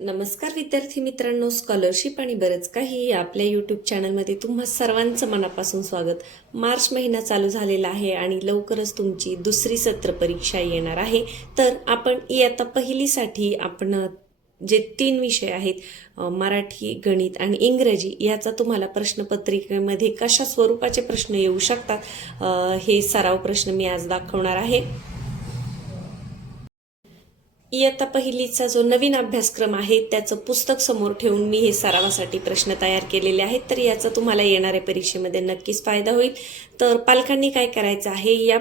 नमस्कार विद्यार्थी मित्रांनो, स्कॉलरशिप आणि बरंच काही आपल्या यूट्यूब चॅनलमध्ये तुम्हा सर्वांचं मनापासून स्वागत. मार्च महिना चालू झालेला आहे आणि लवकरच तुमची दुसरी सत्र परीक्षा येणार आहे. तर आपण इयत्ता पहिलीसाठी आपण जे 3 विषय आहेत, मराठी, गणित आणि इंग्रजी, याचा तुम्हाला प्रश्नपत्रिकेमध्ये कशा स्वरूपाचे प्रश्न येऊ शकतात हे सराव प्रश्न मी आज दाखवणार आहे. इयत्ता पहिलीचा जो नवीन अभ्यासक्रम आहे त्याचं पुस्तक समोर ठेवून मी हे सरावासाठी प्रश्न तयार केलेले आहेत. तर याचा तुम्हाला येणाऱ्या परीक्षेमध्ये नक्कीच फायदा होईल. तर पालकांनी काय करायचं आहे, या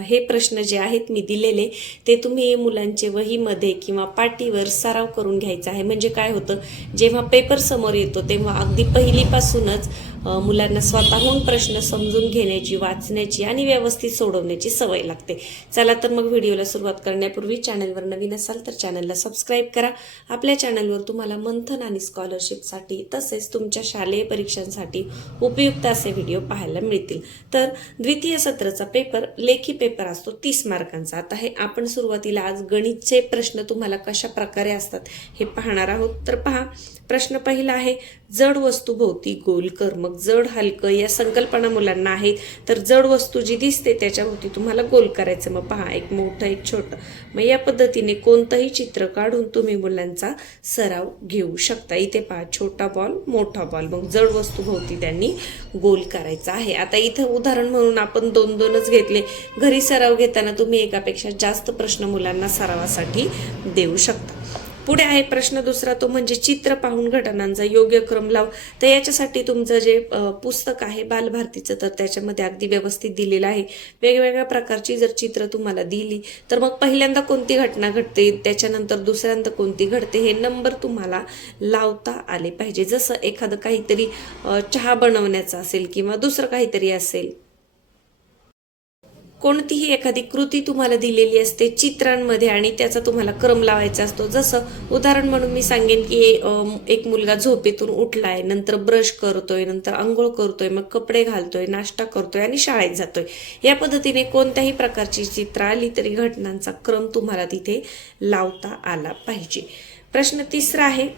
हे प्रश्न जे आहेत मी दिलेले ते तुम्ही मुलांचे वहीमध्ये किंवा पाटीवर सराव करून घ्यायचा आहे. म्हणजे काय होतं, जेव्हा पेपर समोर येतो तेव्हा अगदी पहिलीपासूनच मुलांना स्वतःहून प्रश्न समजून घेण्याची, वाचण्याची आणि व्यवस्थित सोडवण्याची सवय लागते. चला तर मग व्हिडिओला सुरुवात करण्यापूर्वी चॅनलवर नवीन असाल तर चॅनलला सबस्क्राईब करा. आपल्या चॅनलवर तुम्हाला मंथन आणि स्कॉलरशिपसाठी तसेच तुमच्या शालेय परीक्षांसाठी उपयुक्त असे व्हिडिओ पाहायला मिळतील. तर द्वितीय सत्राचा पेपर लेखी पेपर असतो 30 मार्कांचा. आता हे आपण सुरुवातीला आज गणितचे प्रश्न तुम्हाला कशा प्रकारे असतात हे पाहणार आहोत. तर पहा, प्रश्न पहिला आहे, जड वस्तू भोवती गोल कर. मग जड हलकं या संकल्पना मुलांना आहेत. तर जड वस्तू जी दिसते त्याच्याभोवती तुम्हाला गोल करायचं. मग पहा, एक मोठं एक छोटं. मग या पद्धतीने कोणतंही चित्र काढून तुम्ही मुलांचा सराव घेऊ शकता. इथे पहा, छोटा बॉल, मोठा बॉल. मग जड वस्तू भोवती त्यांनी गोल करायचा आहे. आता इथं उदाहरण म्हणून आपण 2-2च घेतले. घरी सराव घेताना तुम्ही एकापेक्षा जास्त प्रश्न मुलांना सरावासाठी देऊ शकता. पुढे आहे प्रश्न दुसरा, तो म्हणजे चित्र पाहून घटनांचा योग्य क्रम लाव. तर याच्यासाठी तुमचं जे पुस्तक आहे बालभारतीचं, तर त्याच्यामध्ये अगदी व्यवस्थित दिलेलं आहे. वेगवेगळ्या प्रकारची जर चित्र तुम्हाला दिली तर मग पहिल्यांदा कोणती घटना घडते, त्याच्यानंतर दुसऱ्यांदा कोणती घडते, हे नंबर तुम्हाला लावता आले पाहिजे. जसं एखादं काहीतरी चहा बनवण्याचं असेल किंवा दुसरं काहीतरी असेल, कोणतीही एखादी कृती तुम्हाला दिलेली असते चित्रांमध्ये आणि त्याचा तुम्हाला क्रम लावायचा असतो. जसं उदाहरण म्हणून मी सांगेन की एक मुलगा झोपेतून उठलाय, नंतर ब्रश करतोय, नंतर आंघोळ करतोय, मग कपडे घालतोय, नाश्ता करतोय आणि शाळेत जातोय. या पद्धतीने कोणत्याही प्रकारची चित्र आली तरी घटनांचा क्रम तुम्हाला तिथे लावता आला पाहिजे. प्रश्न तिसरा आहे,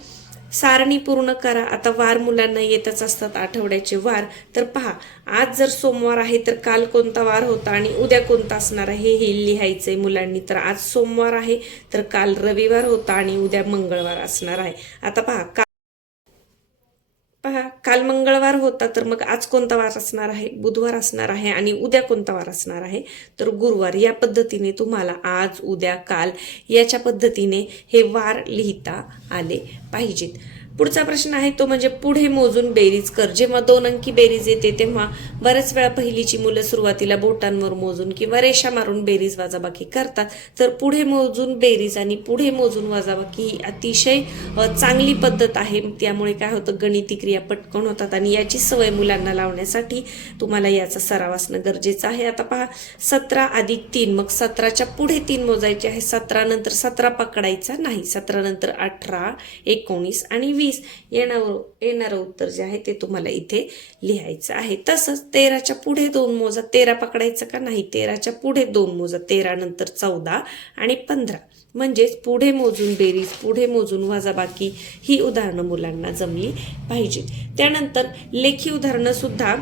सारणी पूर्ण करा. आता वार मुलांना येतच असतात, आठवड्याचे वार. तर पहा, आज जर सोमवार आहे तर काल कोणता वार होता आणि उद्या कोणता असणार आहे हे लिहायचंय मुलांनी. तर आज सोमवार आहे तर काल रविवार होता आणि उद्या मंगळवार असणार आहे. आता पहा, काल मंगळवार होता तर मग आज कोणता वार असणार आहे, बुधवार असणार आहे आणि उद्या कोणता वार असणार आहे तर गुरुवार. या पद्धतीने तुम्हाला आज, उद्या, काल याच्या पद्धतीने हे वार लिहिता आले पाहिजेत. पुढचा प्रश्न आहे तो म्हणजे पुढे मोजून बेरीज कर. जेव्हा 2 अंकी बेरीज येते तेव्हा बऱ्याच वेळा पहिलीची मुलं सुरुवातीला बोटांवर मोजून किंवा रेषा मारून बेरीज वजाबाकी करतात. तर पुढे मोजून बेरीज आणि पुढे मोजून वजाबाकी ही अतिशय चांगली पद्धत आहे. त्यामुळे काय होतं, गणिती क्रिया पटकन होतात आणि याची सवय मुलांना लावण्यासाठी तुम्हाला याचा सराव असणं गरजेचं आहे. आता पहा, 17 अधिक 3. मग 17च्या पुढे 3 मोजायचे आहे. 17 नंतर 17 पकडायचा नाही. 17 नंतर 18, 19 आणि 20 येणारं उत्तर जे आहे ते तुम्हाला इथे लिहायचं आहे. तसंच 13च्या पुढे 2 मोजा. 13 पकडायचं का नाही. 13च्या पुढे 2 मोजा. 13 नंतर 14 आणि 15. म्हणजेच पुढे मोजून बेरीज, पुढे मोजून वजाबाकी ही उदाहरणं मुलांना जमली पाहिजे. त्यानंतर लेखी उदाहरणं सुद्धा,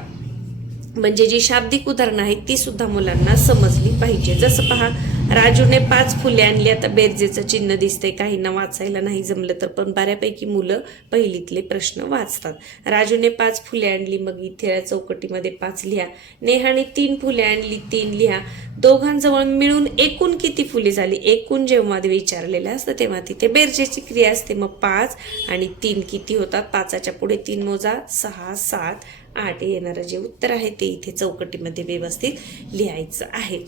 म्हणजे जी शाब्दिक उदाहरणं आहेत ती सुद्धा मुलांना समजली पाहिजे. जसं पहा, राजूने 5 फुले आणली. आता बेरजेचं चिन्ह दिसतंय, काहींना वाचायला नाही जमलं तर पण बऱ्यापैकी मुलं पहिलीतले प्रश्न वाचतात. राजूने 5 फुले आणली, मग इथे चौकटीमध्ये 5 लिहा. नेहाने 3 फुले आणली, 3 लिहा. दोघांजवळ मिळून एकूण किती फुले झाली. एकूण जेव्हा विचारलेलं असतं तेव्हा तिथे बेरजेची क्रिया असते. मग 5 आणि 3 किती होतात. 5च्या पुढे 3 मोजा. 6, 7, 8. येणारं जे उत्तर आहे ते इथे चौकटीमध्ये व्यवस्थित लिहायचं आहे.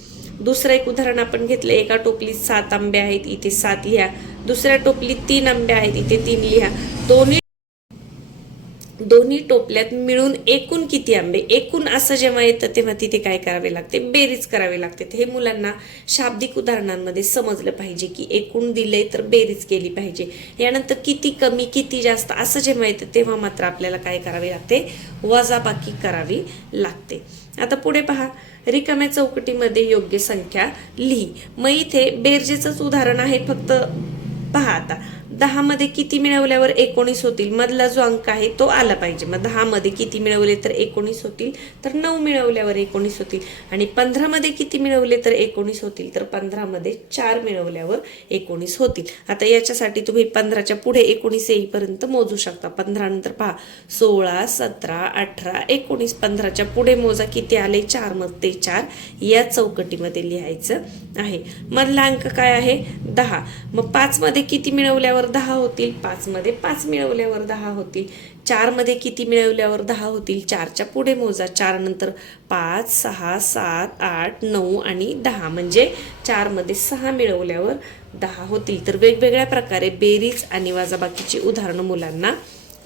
दुसरं एक उदाहरण आपण घेतलं, एका टोपलीत 7 आंबे आहेत, इथे 7 लिहा. दुसऱ्या टोपलीत 3 आंबे आहेत, इथे 3 लिहा. दोन्ही टोपल्यात मिळून एकूण किती आंबे. एकूण असं जेव्हा येतं तेव्हा तिथे काय करावे लागते, बेरीज करावी लागते. हे मुलांना शाब्दिक उदाहरणांमध्ये समजलं पाहिजे की एकूण दिलंय तर बेरीज केली पाहिजे. यानंतर किती कमी, किती जास्त असं जेव्हा येतं तेव्हा मात्र आपल्याला काय करावे लागते, वजाबाकी करावी लागते. आता पुढे पहा, रिकाम्या चौकटीमध्ये योग्य संख्या लिही. मग इथे बेरजेचंच उदाहरण आहे, फक्त पहा आता 10 मध्ये किती मिळवल्यावर 19 होतील, मधला जो अंक आहे तो आला पाहिजे. मग 10 मध्ये किती मिळवले तर 19 होतील, तर 9 मिळवल्यावर 19 होतील. आणि 15 मध्ये किती मिळवले तर 19 होतील, तर 15 मध्ये 4 मिळवल्यावर 19 होतील. आता याच्यासाठी तुम्ही 15च्या पुढे 19 येईपर्यंत मोजू शकता. 15 नंतर पहा 16, 17, 18, 19. 15च्या पुढे मोजा किती आले, 4. मग ते 4 या चौकटीमध्ये लिहायचं आहे. मधला अंक काय आहे, 10. मग 5 मध्ये किती मिळवल्यावर 10 होतील, 5 मध्ये 5 मिळवल्यावर 10 होतील. 4 मध्ये किती मिळवल्यावर 10 होतील, 4च्या पुढे मोजा. 4 नंतर 5, 6, 7, 8, 9 आणि 10 म्हणजे 4 मध्ये 6 मिळवल्यावर 10 होतील. तर वेगवेगळ्या प्रकारे बेरीज आणि वजाबाकीची उदाहरणं मुलांना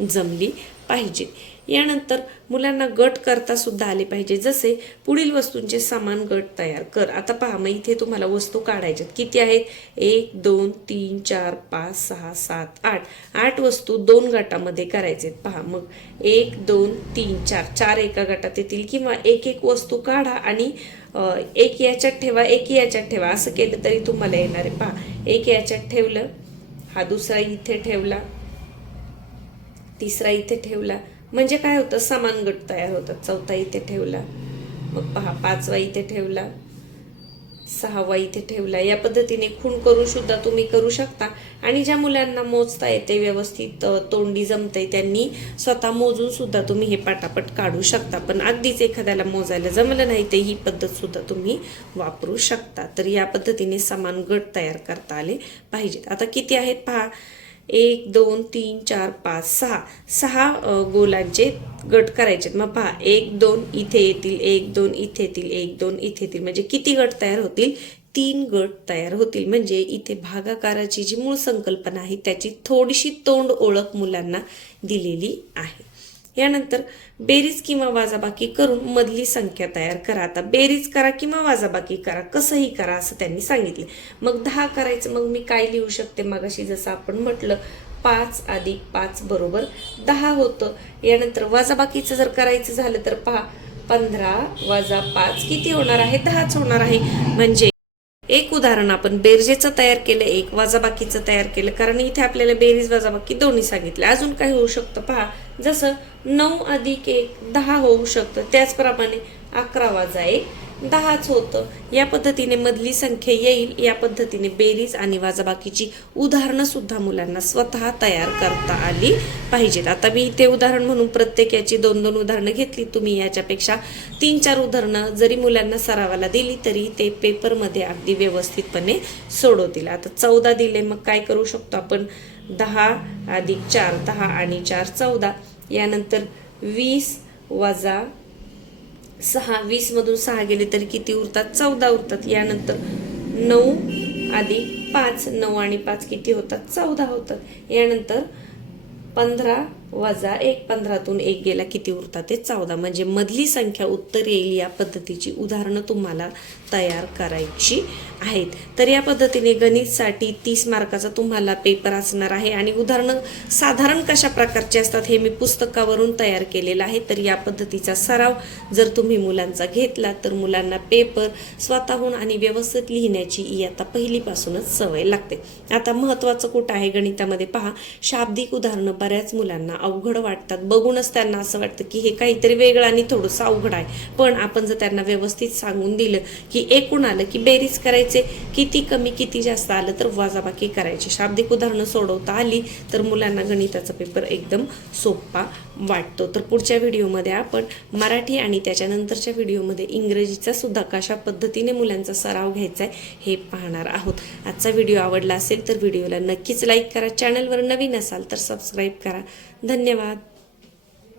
जमली पाहिजे. यानंतर मुलांना गट करता सुद्धा आले पाहिजे. जसे पुढील वस्तूंचे समान गट तयार कर. आता पहा, मग इथे तुम्हाला वस्तू काढायच्यात. किती आहेत, 1, 2, 3, 4, 5, 6, 7, 8. 8 वस्तू 2 गटामध्ये करायचे. पहा मग 1, 2, 3, 4. 4 एका गटात येतील किंवा एक एक वस्तू काढा आणि एक याच्यात ठेवा, एक याच्यात ठेवा. असं केलं तरी तुम्हाला येणार आहे. पहा, एक याच्यात ठेवलं, हा दुसरा इथे ठेवला, तिसरा इथे ठेवला, म्हणजे काय होतं, समान गट तयार होतात. चौथा इथे ठेवला, मग पहा 5वा इथे ठेवला, 6वा इथे ठेवला. या पद्धतीने खूण करून सुद्धा तुम्ही करू शकता. आणि ज्या मुलांना मोजता येते, व्यवस्थित तोंडी जमते, त्यांनी स्वतः मोजून सुद्धा तुम्ही हे पटापट काढू शकता. पण अगदीच एखाद्याला मोजायला जमलं नाही तर ही पद्धत सुद्धा तुम्ही वापरू शकता. तर या पद्धतीने समान गट तयार करता आले पाहिजेत. आता किती आहेत पहा, 1, 2, 3, 4, 5, 6. 6 गोलांचे गट करायचे. मग पहा 1, 2 इथे येतील, 1, 2 इथे येतील, 1, 2 इथे येतील. म्हणजे किती गट तयार होतील, 3 गट तयार होतील. म्हणजे इथे भागाकाराची जी मूळ संकल्पना आहे त्याची थोडीशी तोंड ओळख मुलांना दिलेली आहे. यानंतर बेरीज किंवा वजाबाकी करून मधली संख्या तयार करा. आता बेरीज करा किंवा वजाबाकी करा, कसंही करा असं त्यांनी सांगितले. मग 10 करायचं, मग मी काय लिहू शकते, मगाशी जसं आपण म्हटलं 5 अधिक 5 बरोबर 10 होतं. यानंतर वजाबाकीचं जर करायचं झालं तर पहा 15 वजा 5 किती होणार आहे, 10च होणार आहे. म्हणजे एक उदाहरण आपण बेरजेचं तयार केलं, एक वजाबाकीचं तयार केलं, कारण इथे आपल्याला बेरीज वजाबाकी दोन्ही सांगितले. अजून काय होऊ शकतं पहा, जसं 9 अधिक 1 10 होऊ शकतं. त्याचप्रमाणे 11 वजा 1 10च होतं. या पद्धतीने मधली संख्या येईल. या पद्धतीने बेरीज आणि वजाबाकीची उदाहरणं सुद्धा मुलांना स्वतः तयार करता आली पाहिजेत. आता मी इथे उदाहरण म्हणून प्रत्येक याची 2-2 उदाहरणं घेतली. तुम्ही याच्यापेक्षा 3-4 उदाहरणं जरी मुलांना सरावाला दिली तरी ते पेपरमध्ये अगदी व्यवस्थितपणे सोडवतील. आता 14 दिले, मग काय करू शकतो आपण, 10 अधिक 4 10 आणि 4 14. यानंतर 20 वजा 6, 20 मधून 6 गेले तरी किती उरतात, 14 उरतात. यानंतर 9 अधिक 5 9 आणि 5 किती होतात, 14 होतात. यानंतर 15 वजा 1 15तून 1 गेला किती उरतात, ते 14. म्हणजे मधली संख्या उत्तर येईल. या पद्धतीची उदाहरणं तुम्हाला तयार करायची आहेत. तर या पद्धतीने गणितसाठी 30 मार्काचा तुम्हाला पेपर असणार आहे. आणि उदाहरणं साधारण कशा प्रकारचे असतात हे मी पुस्तकावरून तयार केलेलं आहे. तर या पद्धतीचा सराव जर तुम्ही मुलांचा घेतला तर मुलांना पेपर स्वतःहून आणि व्यवस्थित लिहिण्याची इयत्ता पहिलीपासूनच सवय लागते. आता महत्त्वाचं कुठं आहे गणितामध्ये पहा, शाब्दिक उदाहरणं बऱ्याच मुलांना अवघड वाटतात. बघूनच त्यांना असं वाटतं की हे काहीतरी वेगळं आणि थोडंसं अवघड आहे. पण आपण जर त्यांना व्यवस्थित सांगून दिलं की एकूण आलं की बेरीज करायचे, किती कमी किती जास्त आलं तर वजाबाकी करायची, शाब्दिक उदाहरणं सोडवता आली तर मुलांना गणिताचा पेपर एकदम सोपा वाटतो. तर पुढच्या व्हिडिओमध्ये आपण मराठी आणि त्याच्यानंतरच्या व्हिडिओमध्ये इंग्रजीचा सुद्धा कशा पद्धतीने मुलांचा सराव घ्यायचा आहे हे पाहणार आहोत. आजचा व्हिडिओ आवडला असेल तर व्हिडिओला नक्कीच लाईक करा. चॅनलवर नवीन असाल तर सबस्क्राईब करा. धन्यवाद.